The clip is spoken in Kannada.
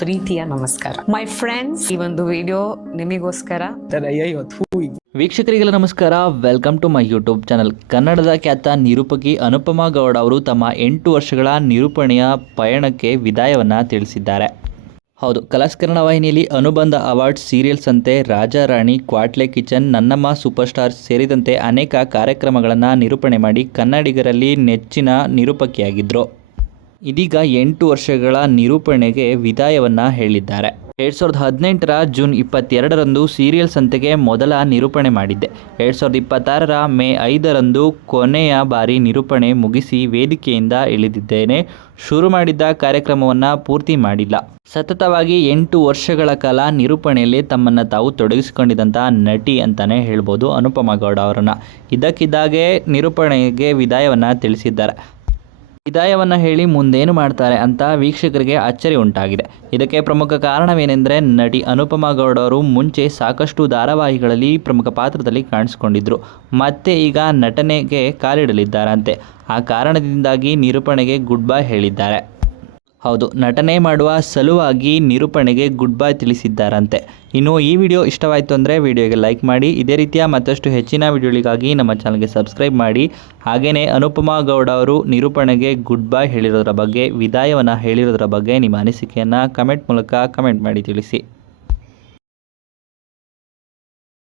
ಪ್ರೀತಿಯ ನಮಸ್ಕಾರ. ಮೈ ಫ್ರೆಂಡ್ಸ್, ಈ ಒಂದು ವಿಡಿಯೋ ನಿಮಗೋಸ್ಕರ. ವೀಕ್ಷಕರಿಗೆಲ್ಲ ನಮಸ್ಕಾರ. Welcome to my YouTube channel. ಕನ್ನಡದ ಖ್ಯಾತ ನಿರೂಪಕಿ ಅನುಪಮಾ ಗೌಡ ಅವರು ತಮ್ಮ 8 ವರ್ಷಗಳ ನಿರೂಪಣೆಯ ಪಯಣಕ್ಕೆ ವಿದಾಯವನ್ನು ತಿಳಿಸಿದ್ದಾರೆ. ಹೌದು, ಕಲರ್ಸ್ ಕನ್ನಡ ವಾಹಿನಿಯಲ್ಲಿ ಅನುಬಂಧ ಅವಾರ್ಡ್ಸ್, ಸೀರಿಯಲ್ಸ್ ಅಂತೆ ರಾಜಾ ರಾಣಿ, ಕ್ವಾಟ್ಲೆ ಕಿಚನ್, ನನ್ನಮ್ಮ ಸೂಪರ್ ಸ್ಟಾರ್ ಸೇರಿದಂತೆ ಅನೇಕ ಕಾರ್ಯಕ್ರಮಗಳನ್ನು ನಿರೂಪಣೆ ಮಾಡಿ ಕನ್ನಡಿಗರಲ್ಲಿ ನೆಚ್ಚಿನ ನಿರೂಪಕಿಯಾಗಿದ್ದರು. ಇದೀಗ 8 ವರ್ಷಗಳ ನಿರೂಪಣೆಗೆ ವಿದಾಯವನ್ನು ಹೇಳಿದ್ದಾರೆ. 2018ರ ಜೂನ್ 22ರಂದು ಸೀರಿಯಲ್ ಸಂತೆಗೆ ಮೊದಲ ನಿರೂಪಣೆ ಮಾಡಿದ್ದೆ. 2026ರ ಮೇ 5ರಂದು ಕೊನೆಯ ಬಾರಿ ನಿರೂಪಣೆ ಮುಗಿಸಿ ವೇದಿಕೆಯಿಂದ ಇಳಿದಿದ್ದೇನೆ. ಶುರು ಮಾಡಿದ್ದ ಕಾರ್ಯಕ್ರಮವನ್ನು ಪೂರ್ತಿ ಮಾಡಿಲ್ಲ. ಸತತವಾಗಿ 8 ವರ್ಷಗಳ ಕಾಲ ನಿರೂಪಣೆಯಲ್ಲಿ ತಮ್ಮನ್ನು ತಾವು ತೊಡಗಿಸಿಕೊಂಡಿದ್ದಂಥ ನಟಿ ಅಂತಲೇ ಹೇಳ್ಬೋದು ಅನುಪಮಾ ಗೌಡ ಅವರನ್ನು. ಇದ್ದಕ್ಕಿದ್ದಾಗೆ ನಿರೂಪಣೆಗೆ ವಿದಾಯವನ್ನು ತಿಳಿಸಿದ್ದಾರೆ. ವಿದಾಯವನ್ನು ಹೇಳಿ ಮುಂದೇನು ಮಾಡ್ತಾರೆ ಅಂತ ವೀಕ್ಷಕರಿಗೆ ಅಚ್ಚರಿ ಉಂಟಾಗಿದೆ. ಇದಕ್ಕೆ ಪ್ರಮುಖ ಕಾರಣವೇನೆಂದರೆ, ನಟಿ ಅನುಪಮಾ ಗೌಡ ಅವರು ಮುಂಚೆ ಸಾಕಷ್ಟು ಧಾರಾವಾಹಿಗಳಲ್ಲಿ ಪ್ರಮುಖ ಪಾತ್ರದಲ್ಲಿ ಕಾಣಿಸಿಕೊಂಡಿದ್ದರು. ಮತ್ತೆ ಈಗ ನಟನೆಗೆ ಕಾಲಿಡಲಿದ್ದಾರಂತೆ. ಆ ಕಾರಣದಿಂದಾಗಿ ನಿರೂಪಣೆಗೆ ಗುಡ್ ಬೈ ಹೇಳಿದ್ದಾರೆ. ಹೌದು, ನಟನೆ ಮಾಡುವ ಸಲುವಾಗಿ ನಿರೂಪಣೆಗೆ ಗುಡ್ ಬೈ ತಿಳಿಸಿದ್ದಾರಂತೆ. ಇನ್ನು ಈ ವಿಡಿಯೋ ಇಷ್ಟವಾಯಿತು ಅಂದರೆ ವಿಡಿಯೋಗೆ ಲೈಕ್ ಮಾಡಿ. ಇದೇ ರೀತಿಯ ಮತ್ತಷ್ಟು ಹೆಚ್ಚಿನ ವಿಡಿಯೋಗಳಿಗಾಗಿ ನಮ್ಮ ಚಾನಲ್ಗೆ ಸಬ್ಸ್ಕ್ರೈಬ್ ಮಾಡಿ. ಹಾಗೆಯೇ ಅನುಪಮಾ ಗೌಡ ಅವರು ನಿರೂಪಣೆಗೆ ಗುಡ್ ಬೈ ಹೇಳಿರೋದ್ರ ಬಗ್ಗೆ, ವಿದಾಯವನ್ನು ಹೇಳಿರೋದ್ರ ಬಗ್ಗೆ ನಿಮ್ಮ ಅನಿಸಿಕೆಯನ್ನು ಕಮೆಂಟ್ ಮೂಲಕ ಕಮೆಂಟ್ ಮಾಡಿ ತಿಳಿಸಿ.